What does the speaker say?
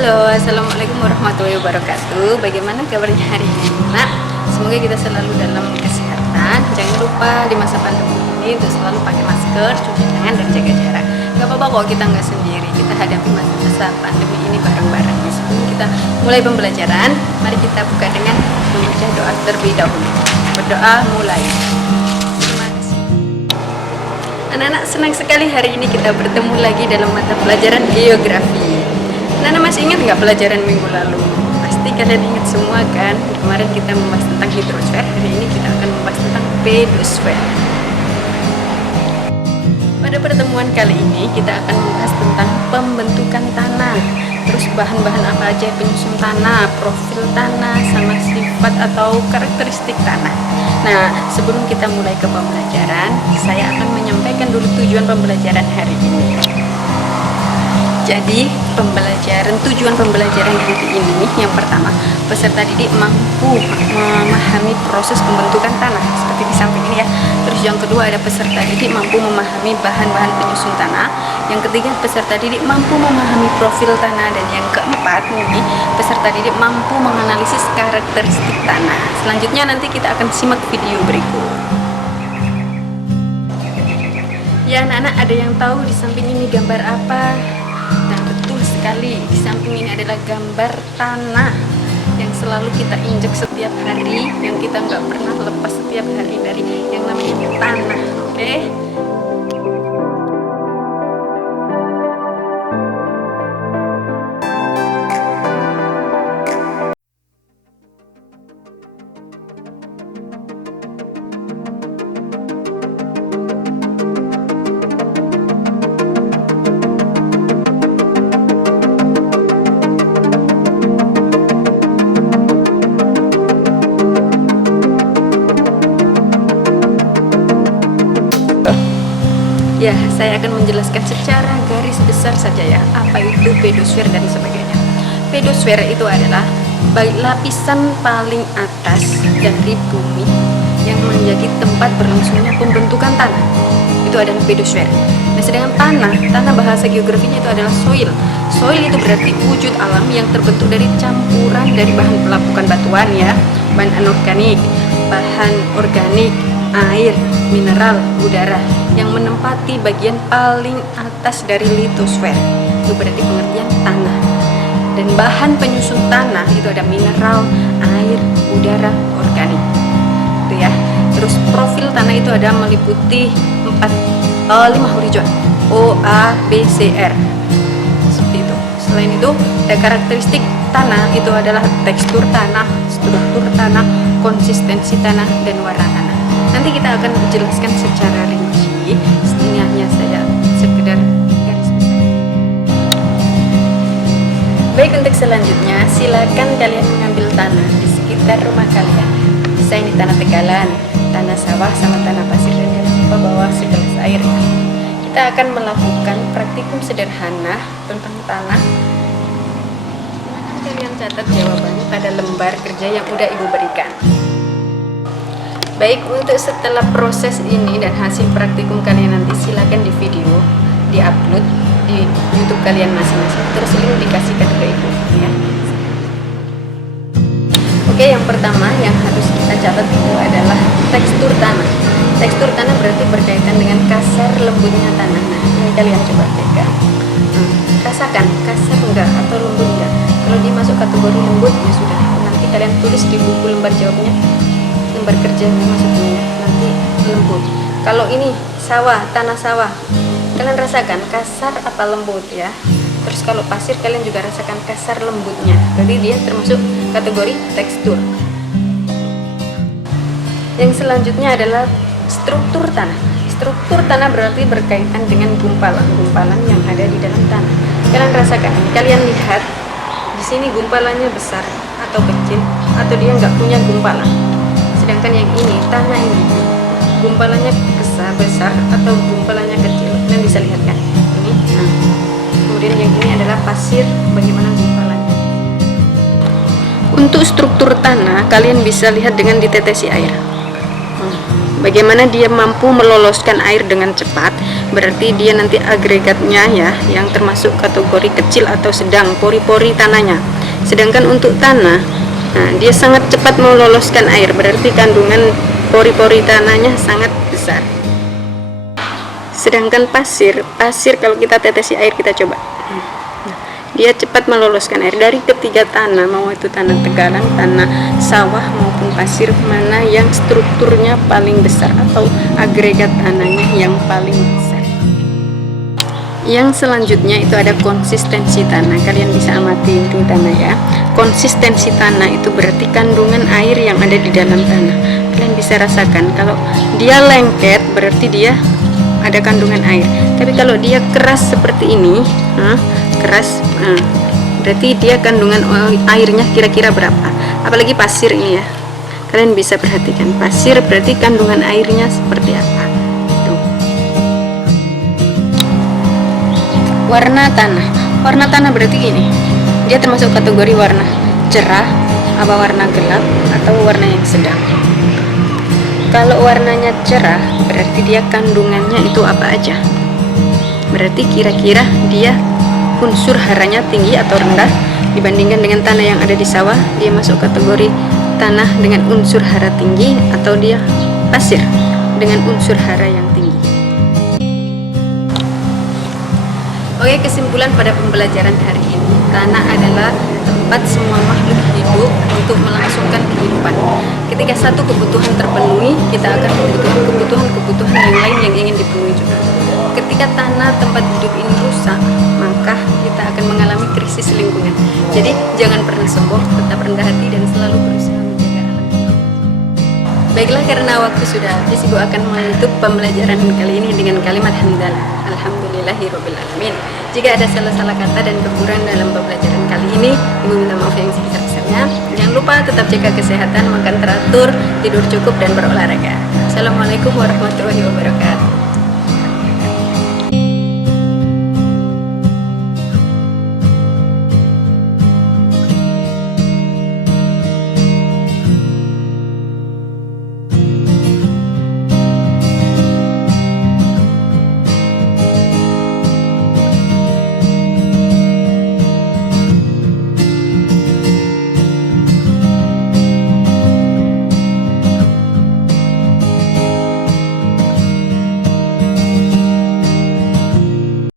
Halo, assalamualaikum warahmatullahi wabarakatuh. Bagaimana kabarnya hari ini, Nak? Semoga kita selalu dalam kesehatan. Jangan lupa di masa pandemi ini untuk selalu pakai masker, cuci tangan, dan jaga jarak. Gak apa-apa kok kita nggak sendiri. Kita hadapi masa pandemi ini bareng-bareng. Sebelum kita mulai pembelajaran, mari kita buka dengan membaca doa terlebih dahulu. Berdoa mulai. Terima kasih. Anak-anak, senang sekali hari ini kita bertemu lagi dalam mata pelajaran geografi. Anak-anak masih ingat nggak pelajaran minggu lalu? Pasti kalian ingat semua kan? Kemarin kita membahas tentang hidrosfer, hari ini kita akan membahas tentang pedosfer. Pada pertemuan kali ini kita akan membahas tentang pembentukan tanah. Terus bahan-bahan apa aja penyusun tanah, profil tanah, sama sifat atau karakteristik tanah. Nah, sebelum kita mulai ke pembelajaran, saya akan menyampaikan dulu tujuan pembelajaran hari ini. Jadi, tujuan pembelajaran hari ini yang pertama, peserta didik mampu memahami proses pembentukan tanah seperti di samping ini ya. Terus yang kedua ada peserta didik mampu memahami bahan-bahan penyusun tanah. Yang ketiga, peserta didik mampu memahami profil tanah, dan yang keempat ini peserta didik mampu menganalisis karakteristik tanah. Selanjutnya nanti kita akan simak video berikut. Ya anak-anak, ada yang tahu di samping ini gambar apa? Nah, betul sekali, di samping ini adalah gambar tanah yang selalu kita injak setiap hari, yang kita nggak pernah lepas setiap hari dari yang namanya tanah. Oke? Ya, saya akan menjelaskan secara garis besar saja ya, apa itu pedosfer dan sebagainya. Pedosfer itu adalah lapisan paling atas dari bumi yang menjadi tempat berlangsungnya pembentukan tanah. Itu adalah pedosfer. Nah, sedangkan tanah bahasa geografinya itu adalah soil. Soil itu berarti wujud alam yang terbentuk dari campuran dari bahan pelapukan batuan ya, bahan anorganik, bahan organik, air, mineral, udara yang menempati bagian paling atas dari litosfer. Itu berarti pengertian tanah. Dan bahan penyusun tanah itu ada mineral, air, udara, organik. Itu ya. Terus profil tanah itu ada meliputi 5 horizon. O, A, B, C, R. Seperti itu. Selain itu, ada karakteristik tanah itu adalah tekstur tanah, struktur tanah, konsistensi tanah, dan warna tanah. Nanti kita akan menjelaskan secara rinci. Ini hanya saya sekedar garis besar. Baik, untuk selanjutnya silakan kalian mengambil tanah di sekitar rumah kalian. Bisa ini tanah tegalan, tanah sawah, sama tanah pasir, dan jangan lupa bawa segelas air. Kita akan melakukan praktikum sederhana tentang tanah. Kalian catat jawabannya pada lembar kerja yang udah ibu berikan. Baik, untuk setelah proses ini dan hasil praktikum kalian nanti silakan di video, di-upload di YouTube kalian masing-masing. Terus link dikasihkan ke ibu ya. Oke, yang pertama yang harus kita catat itu adalah tekstur tanah. Tekstur tanah berarti berkaitan dengan kasar lembutnya tanah. Nah, ini kalian coba pegang. Rasakan kasar enggak atau lembut enggak. Kalau dimasuk kategori lembut ya sudah. Nanti kalian tulis di buku lembar jawabnya, lembar kerja maksudnya nanti lembut. Kalau ini sawah, tanah sawah, kalian rasakan kasar apa lembut ya. Terus kalau pasir kalian juga rasakan kasar lembutnya. Jadi dia termasuk kategori tekstur. Yang selanjutnya adalah struktur tanah. Struktur tanah berarti berkaitan dengan gumpalan-gumpalan yang ada di dalam tanah. Kalian rasakan ini, kalian lihat di sini gumpalannya besar atau kecil, atau dia nggak punya gumpalan. Sedangkan yang ini, tanah ini, gumpalannya besar atau gumpalannya kecil. Kalian bisa lihat kan? Ini. Nah. Kemudian yang ini adalah pasir, bagaimana gumpalannya. Untuk struktur tanah, kalian bisa lihat dengan ditetesi air. Bagaimana dia mampu meloloskan air dengan cepat, berarti dia nanti agregatnya ya, yang termasuk kategori kecil atau sedang, pori-pori tanahnya. Sedangkan untuk tanah, nah, dia sangat cepat meloloskan air, berarti kandungan pori-pori tanahnya sangat besar. Sedangkan pasir kalau kita tetesi air, kita coba, dia cepat meloloskan air. Dari ketiga tanah, mau itu tanah tegalan, tanah sawah maupun pasir, mana yang strukturnya paling besar atau agregat tanahnya yang paling besar. Yang selanjutnya itu ada konsistensi tanah. Kalian bisa amati itu tanah ya. Konsistensi tanah itu berarti kandungan air yang ada di dalam tanah. Kalian bisa rasakan kalau dia lengket berarti dia ada kandungan air. Tapi kalau dia keras seperti ini, keras, berarti dia kandungan airnya kira-kira berapa. Apalagi pasir ini ya, kalian bisa perhatikan pasir berarti kandungan airnya seperti apa. Tuh. Warna tanah berarti gini, dia termasuk kategori warna cerah, apa warna gelap, atau warna yang sedang. Kalau warnanya cerah berarti dia kandungannya itu apa aja, berarti kira-kira dia unsur haranya tinggi atau rendah dibandingkan dengan tanah yang ada di sawah. Dia masuk kategori tanah dengan unsur hara tinggi, atau dia pasir dengan unsur hara yang tinggi. Oke, kesimpulan pada pembelajaran hari ini, tanah adalah tempat semua makhluk hidup untuk melangsungkan kehidupan. Ketika satu kebutuhan terpenuhi, kita akan membutuhkan kebutuhan yang lain yang ingin dipenuhi juga. Ketika tanah tempat hidup ini rusak, maka kita akan mengalami krisis lingkungan. Jadi jangan pernah sombong, tetap rendah hati dan selalu berusaha menjaga alam. Baiklah, karena waktu sudah habis, Ibu akan menutup pembelajaran kali ini dengan kalimat hamdalah. Alhamdulillahirabbil alamin. Jika ada salah-salah kata dan kekurangan dalam pembelajaran kali ini, Ibu minta maaf yang sebesar-besarnya. Jangan lupa tetap jaga kesehatan, makan teratur, tidur cukup dan berolahraga. Assalamualaikum warahmatullahi wabarakatuh.